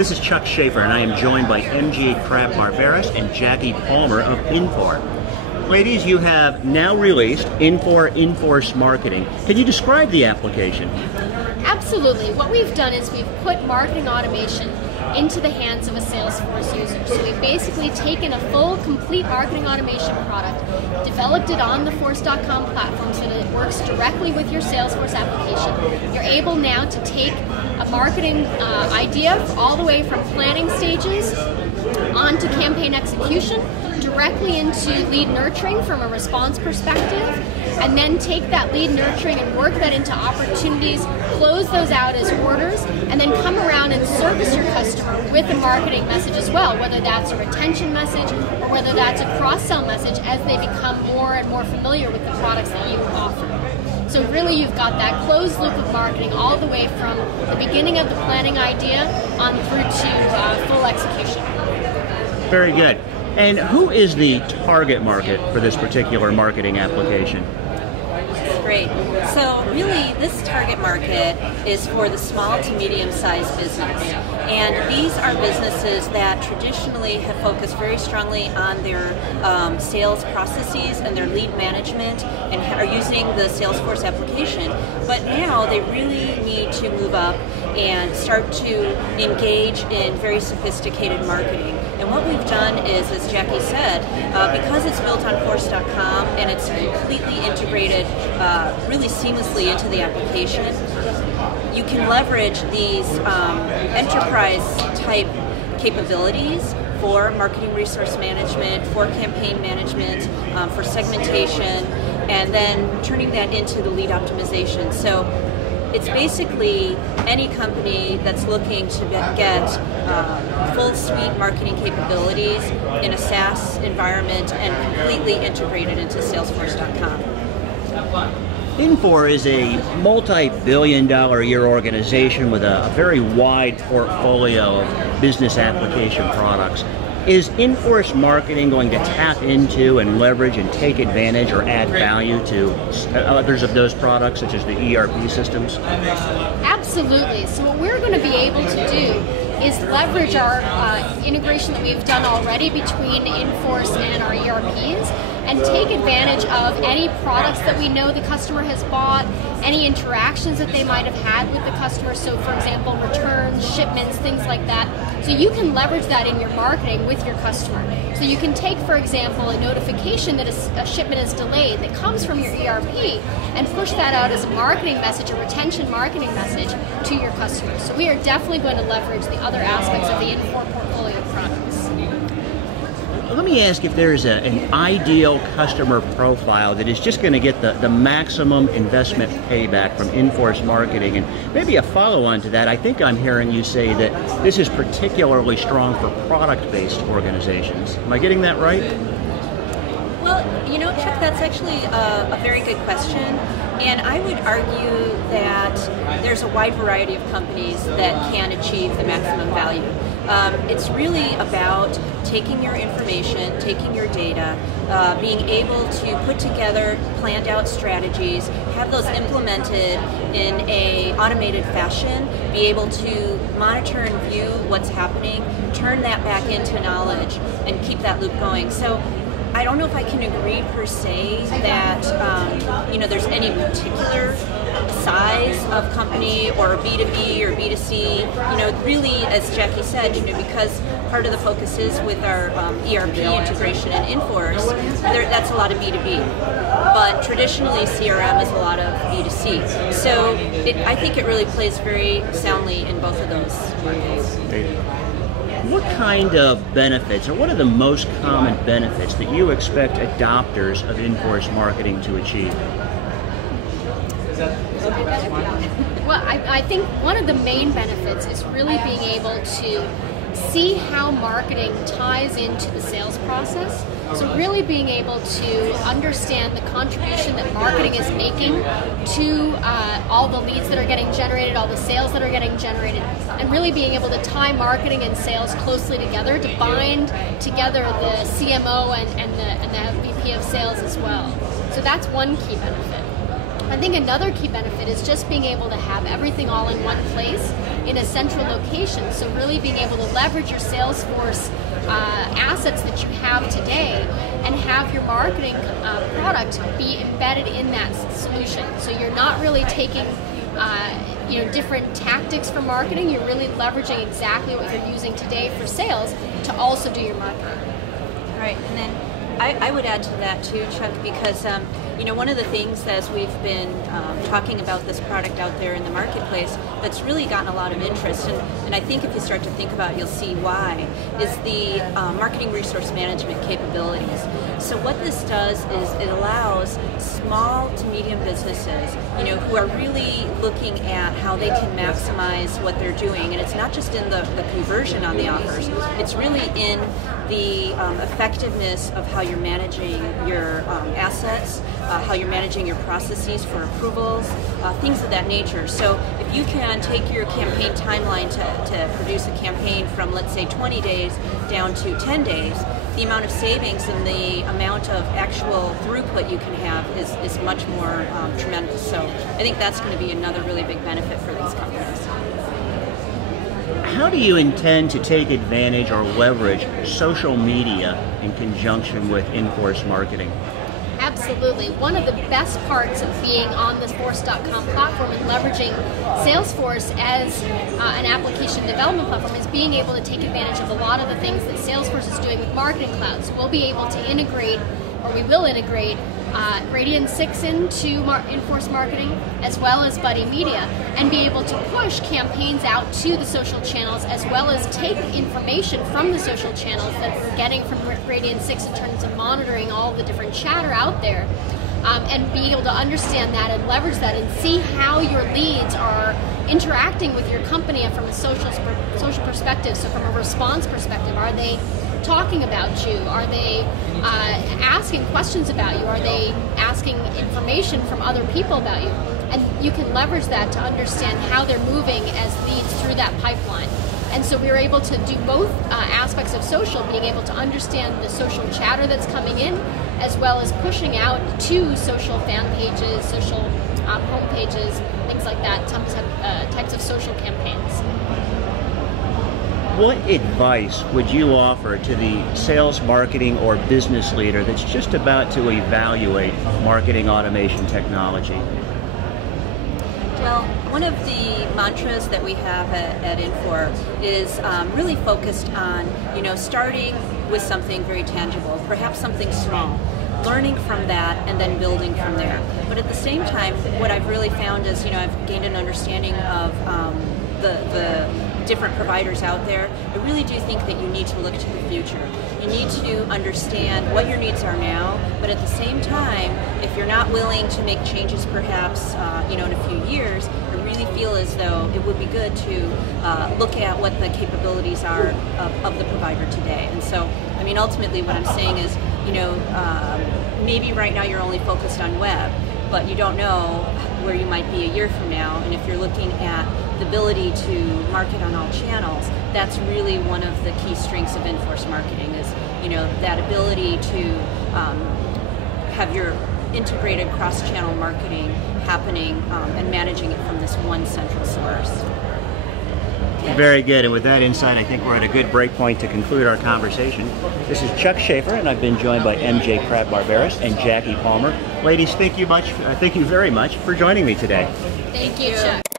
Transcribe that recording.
This is Chuck Schaefer, and I am joined by MJ Kraft-Barberis and Jackie Palmer of Infor. Ladies, you have now released Infor Inforce Marketing. Can you describe the application? Absolutely. What we've done is we've put marketing automation into the hands of a Salesforce user. So we've basically taken a full, complete marketing automation product, developed it on the Force.com platform so that it works directly with your Salesforce application. You're able now to take a marketing idea all the way from planning stages onto campaign execution, directly into lead nurturing from a response perspective, and then take that lead nurturing and work that into opportunities, close those out as orders, and then come around and service your customer with a marketing message as well, whether that's a retention message or whether that's a cross-sell message as they become more and more familiar with the products that you offer. So really you've got that closed loop of marketing all the way from the beginning of the planning idea on through to full execution. Very good. And who is the target market for this particular marketing application? Great. So really this target market is for the small to medium-sized business. And these are businesses that traditionally have focused very strongly on their sales processes and their lead management and are using the Salesforce application. But now they really need to move up and start to engage in very sophisticated marketing. And what we've done is, as Jackie said, because it's built on Force.com and it's completely integrated really seamlessly into the application, you can leverage these enterprise-type capabilities for marketing resource management, for campaign management, for segmentation, and then turning that into the lead optimization. So it's basically any company that's looking to get full suite marketing capabilities in a SaaS environment and completely integrated into Salesforce.com. Infor is a multi-billion-dollar-a-year organization with a very wide portfolio of business application products. Is Inforce Marketing going to tap into and leverage and take advantage or add value to others of those products, such as the ERP systems? Absolutely. So what we're going to be able to do is leverage our integration that we've done already between Inforce and our ERPs and take advantage of any products that we know the customer has bought, any interactions that they might have had with the customer, so for example returns, shipments, things like that. So you can leverage that in your marketing with your customer. So you can take, for example, a notification that a shipment is delayed that comes from your ERP and push that out as a marketing message, a retention marketing message to your customers. So we are definitely going to leverage the other aspects of the Infor portfolio of products. Let me ask if there's an ideal customer profile that is just going to get the maximum investment payback from Inforce Marketing, and maybe a follow-on to that. I think I'm hearing you say that this is particularly strong for product-based organizations. Am I getting that right? Well, you know, Chuck, that's actually a very good question. And I would argue that there's a wide variety of companies that can achieve the maximum value. It's really about taking your information, taking your data, being able to put together planned out strategies, have those implemented in an automated fashion, be able to monitor and view what's happening, turn that back into knowledge, and keep that loop going. So I don't know if I can agree per se that you know, there's any particular size of company or B2B or B2C. You know, really, as Jackie said, you know, because part of the focus is with our ERP integration and Inforce, that's a lot of B2B. But traditionally, CRM is a lot of B2C. So I think it really plays very soundly in both of those markets. What kind of benefits, or what are the most common benefits that you expect adopters of Inforce Marketing to achieve? Well, I think one of the main benefits is really being able to see how marketing ties into the sales process. So really being able to understand the contribution that marketing is making to all the leads that are getting generated, all the sales that are getting generated, and really being able to tie marketing and sales closely together to bind together the CMO and the VP of sales as well. So that's one key benefit. I think another key benefit is just being able to have everything all in one place in a central location. So really being able to leverage your Salesforce assets that you have today and have your marketing product be embedded in that solution. So you're not really taking different tactics for marketing. You're really leveraging exactly what you're using today for sales to also do your marketing. Right, and then I would add to that too, Chuck, because one of the things as we've been talking about this product out there in the marketplace that's really gotten a lot of interest, and I think if you start to think about it, you'll see why, is the marketing resource management capabilities. So what this does is it allows small to medium businesses, who are really looking at how they can maximize what they're doing, and it's not just in the conversion on the offers, it's really in the effectiveness of how you're managing your assets, how you're managing your processes for approvals, things of that nature. So if you can take your campaign timeline to produce a campaign from, let's say, 20 days down to 10 days, the amount of savings and the amount of actual throughput you can have is much more tremendous. So I think that's going to be another really big benefit for these companies. How do you intend to take advantage or leverage social media in conjunction with Inforce marketing? Absolutely. One of the best parts of being on the Force.com platform and leveraging Salesforce as an application development platform is being able to take advantage of a lot of the things that Salesforce is doing with Marketing Cloud. So we'll be able to integrate, or we will integrate, Radian 6 into Inforce Marketing, as well as Buddy Media, and be able to push campaigns out to the social channels, as well as take information from the social channels that we're getting from Radian 6 in terms of monitoring all the different chatter out there, and be able to understand that and leverage that and see how your leads are interacting with your company from a social perspective. So from a response perspective, are they talking about you? Are they asking questions about you? Are they asking information from other people about you? And you can leverage that to understand how they're moving as leads through that pipeline. And so we were able to do both aspects of social, being able to understand the social chatter that's coming in, as well as pushing out to social fan pages, social home pages, things like that, types of social campaigns. What advice would you offer to the sales, marketing, or business leader that's just about to evaluate marketing automation technology? Well, one of the mantras that we have at Infor is really focused on, starting with something very tangible, perhaps something small, learning from that and then building from there. But at the same time, what I've really found is, I've gained an understanding of the different providers out there. I really do think that you need to look to the future. You need to understand what your needs are now, but at the same time, if you're not willing to make changes perhaps in a few years, I really feel as though it would be good to look at what the capabilities are of the provider today. And so, ultimately what I'm saying is, maybe right now you're only focused on web, but you don't know where you might be a year from now, and if you're looking at the ability to market on all channels, that's really one of the key strengths of Inforce marketing is, that ability to have your integrated cross-channel marketing happening and managing it from this one central source. Very good, and with that insight, I think we're at a good break point to conclude our conversation. This is Chuck Schaefer, and I've been joined by MJ Pratt-Barberis and Jackie Palmer. Ladies, thank you very much for joining me today. Thank you, Chuck.